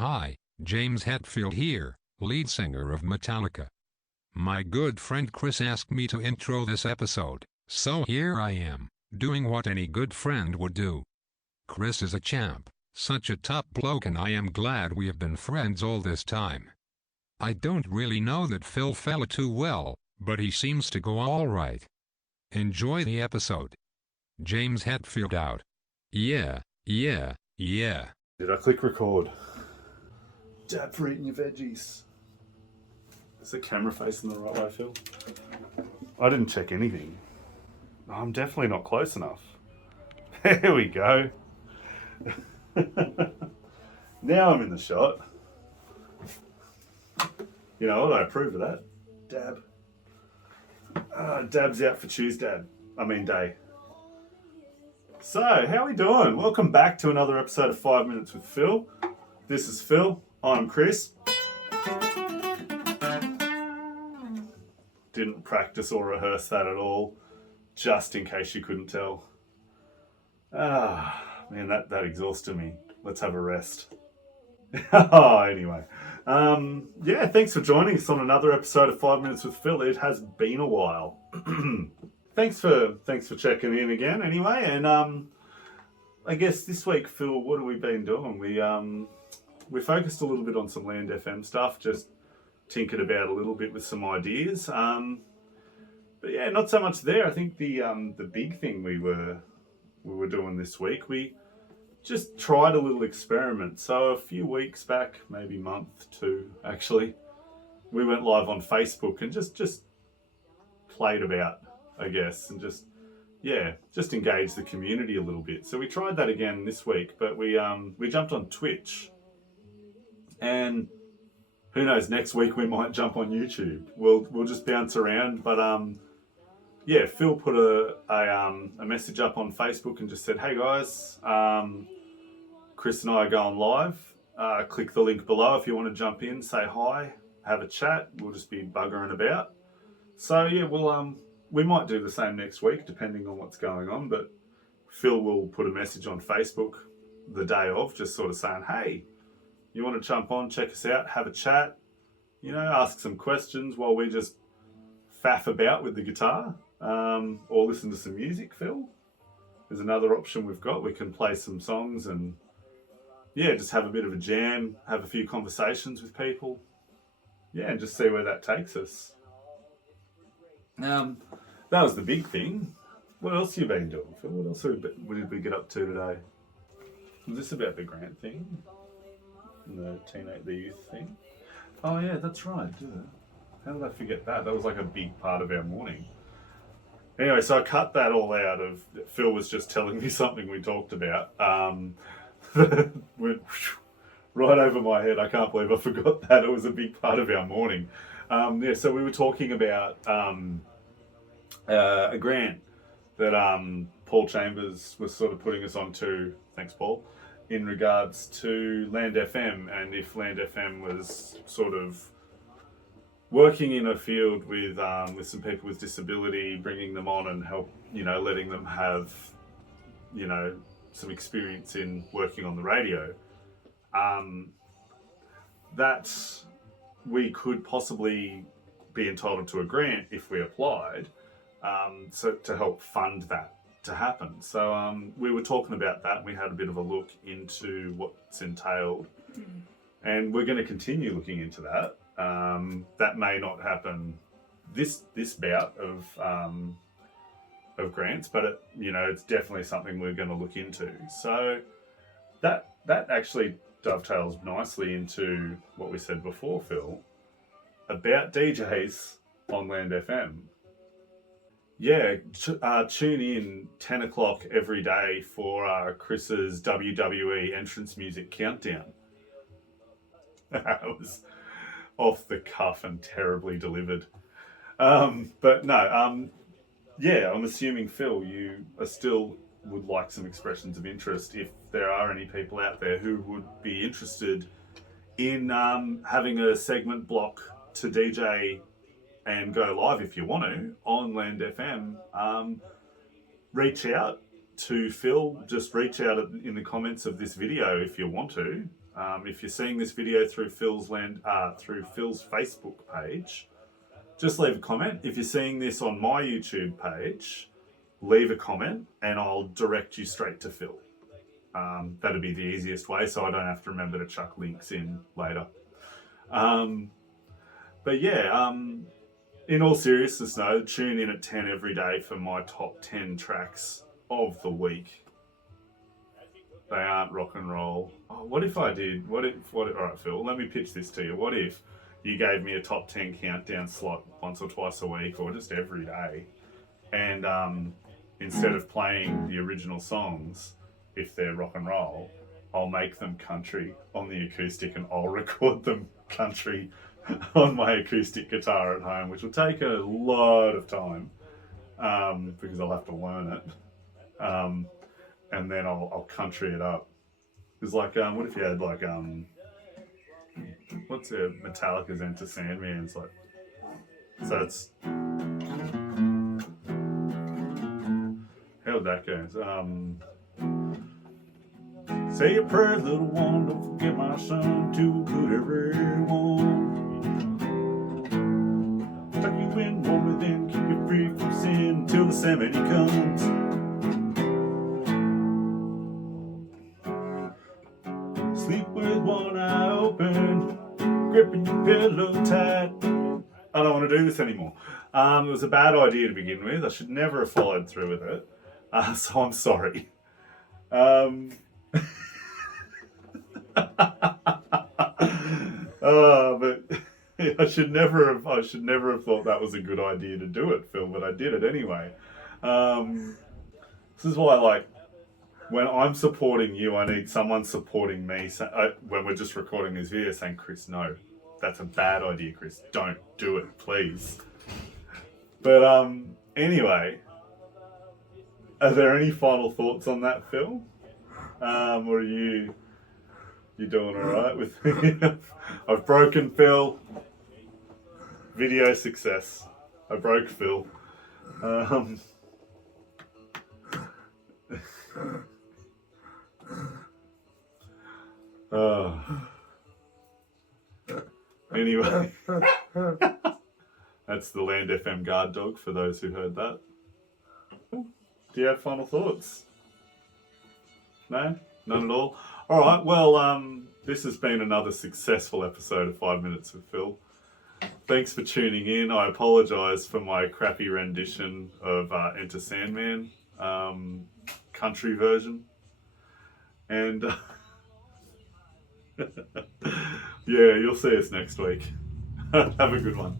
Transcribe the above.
Hi, James Hetfield here, lead singer of Metallica. My good friend Chris asked me to intro this episode, so here I am, doing what any good friend would do. Chris is a champ, such a top bloke, and I am glad we have been friends all this time. I don't really know that Phil fella too well, but he seems to go alright. Enjoy the episode. James Hetfield out. Yeah. Did I click record? Dab for eating your veggies. Is the camera facing the right way, Phil? I didn't check anything. I'm definitely not close enough. There we go. Now I'm in the shot. You know what? I approve of that. Dab. Dab's out for Tuesday. Day. So, how are we doing? Welcome back to another episode of 5 Minutes with Phil. This is Phil. I'm Chris. Didn't practice or rehearse that at all, just in case you couldn't tell. Man, that exhausted me. Let's have a rest. Anyway. Thanks for joining us on another episode of 5 Minutes with Phil. It has been a while. Thanks for checking in again anyway, and I guess this week, Phil, what have we been doing? We focused a little bit on some Land FM stuff, just tinkered about a little bit with some ideas. But yeah, not so much there. I think the big thing we were doing this week, we just tried a little experiment. So a few weeks back, maybe month, two actually, we went live on Facebook and just played about, I guess, and just engage the community a little bit. So we tried that again this week, but we jumped on Twitch. And who knows, next week we might jump on YouTube. We'll just bounce around. But Phil put a message up on Facebook and just said, "Hey guys, Chris and I are going live. Click the link below if you want to jump in, say hi, have a chat. We'll just be buggering about." So yeah, we might do the same next week depending on what's going on. But Phil will put a message on Facebook the day of, just sort of saying, "Hey, you want to jump on, check us out, have a chat, ask some questions while we just faff about with the guitar, or listen to some music, Phil." There's another option we've got. We can play some songs and, just have a bit of a jam, have a few conversations with people. And just see where that takes us. That was the big thing. What else have you been doing, Phil? What did we get up to today? Was this about the Grant thing? The youth thing? Oh yeah, that's right. How did I forget that? That was like a big part of our morning. Anyway, so I cut that all out of Phil was just telling me something we talked about. Went right over my head. I can't believe I forgot that. It was a big part of our morning. So we were talking about a grant that Paul Chambers was sort of putting us onto. Thanks, Paul. In regards to Land FM, and if Land FM was sort of working in a field with some people with disability, bringing them on and help, letting them have, some experience in working on the radio, that we could possibly be entitled to a grant if we applied, so to help fund that to happen. So we were talking about that, and we had a bit of a look into what's entailed, and we're going to continue looking into that. That may not happen this bout of grants, but it's definitely something we're going to look into. So that actually dovetails nicely into what we said before, Phil, about DJs on Land FM. Tune in 10 o'clock every day for Chris's WWE entrance music countdown. That was off the cuff and terribly delivered. But no, I'm assuming, Phil, you are still would like some expressions of interest if there are any people out there who would be interested in having a segment block to DJ and go live if you want to on Land FM. Reach out to Phil. Just reach out in the comments of this video if you want to. If you're seeing this video through Phil's Facebook page, just leave a comment. If you're seeing this on my YouTube page, leave a comment and I'll direct you straight to Phil. That'd be the easiest way, so I don't have to remember to chuck links in later. But yeah, in all seriousness, though, tune in at 10 every day for my top 10 tracks of the week. They aren't rock and roll. Oh, what if I did? All right, Phil, let me pitch this to you. What if you gave me a top 10 countdown slot once or twice a week or just every day, and instead of playing the original songs, if they're rock and roll, I'll make them country on the acoustic and I'll record them country on my acoustic guitar at home, which will take a lot of time because I'll have to learn it. And then I'll country it up. It's like, what if you had like, what's it, Metallica's Enter Sandman? It's like, so it's, how'd that go? Say a prayer, little one, don't forget my son, to good everyone. Tuck you in, warm within, keep you free from sin, till the Sammy comes. Sleep with one eye open, gripping your pillow tight. I don't want to do this anymore. It was a bad idea to begin with. I should never have followed through with it. So I'm sorry. But I should never have thought that was a good idea to do it, Phil, but I did it anyway. This is why, like, when I'm supporting you, I need someone supporting me. When we're just recording this video, saying, Chris, no, that's a bad idea, Chris. Don't do it, please. But anyway, are there any final thoughts on that, Phil? Or are you doing all right with me? I've broken Phil. Video success. I broke Phil. Anyway, that's the Land FM guard dog for those who heard that. Do you have final thoughts? No? None at all? Alright, well, this has been another successful episode of 5 Minutes with Phil. Thanks for tuning in. I apologise for my crappy rendition of Enter Sandman, country version. And yeah, you'll see us next week. Have a good one.